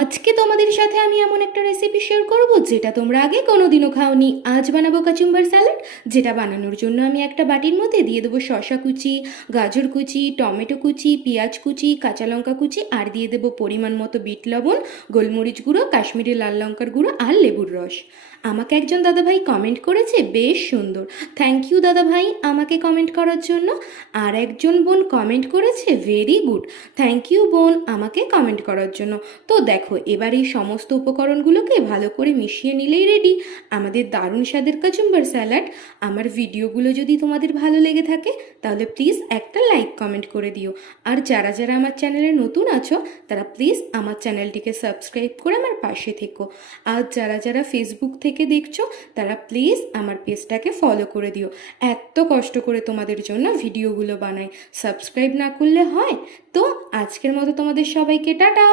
আজকে তোমাদের সাথে আমি এমন একটা রেসিপি শেয়ার করব যেটা তোমরা আগে কোনোদিনও খাওনি। আজ বানাবো কাচুম্বার স্যালাড। যেটা বানানোর জন্য আমি একটা বাটির মধ্যে দিয়ে দেবো শসা কুচি, গাজর কুচি, টমেটো কুচি, পেঁয়াজ কুচি, কাঁচা লঙ্কা কুচি, আর দিয়ে দেবো পরিমাণ মতো বিট লবণ, গোলমরিচ গুঁড়ো, কাশ্মীরি লাল লঙ্কার গুঁড়ো আর লেবুর রস। আমাকে একজন দাদাভাই কমেন্ট করেছে, বেশ সুন্দর। থ্যাংক ইউ দাদাভাই আমাকে কমেন্ট করার জন্য। আর একজন বোন কমেন্ট করেছে, ভেরি গুড। থ্যাংক ইউ বোন আমাকে কমেন্ট করার জন্য। তো দেখো, এবার এই সমস্ত উপকরণগুলোকে ভালো করে মিশিয়ে নিলেই রেডি আমাদের দারুণ স্বাদের কাচুম্বার স্যালাড। আমার ভিডিওগুলো যদি তোমাদের ভালো লেগে থাকে তাহলে প্লিজ একটা লাইক কমেন্ট করে দিও। আর যারা যারা আমার চ্যানেলে নতুন আছো তারা প্লিজ আমার চ্যানেলটিকে সাবস্ক্রাইব করে আমার পাশে থেকো। আর যারা যারা ফেসবুক থেকে দেখছো তারা প্লিজ আমার পেজটাকে ফলো করে দিও। এত কষ্ট করে তোমাদের জন্য ভিডিওগুলো বানাই, সাবস্ক্রাইব না করলে হয়? তো আজকের মতো তোমাদের সবাইকে টাটা।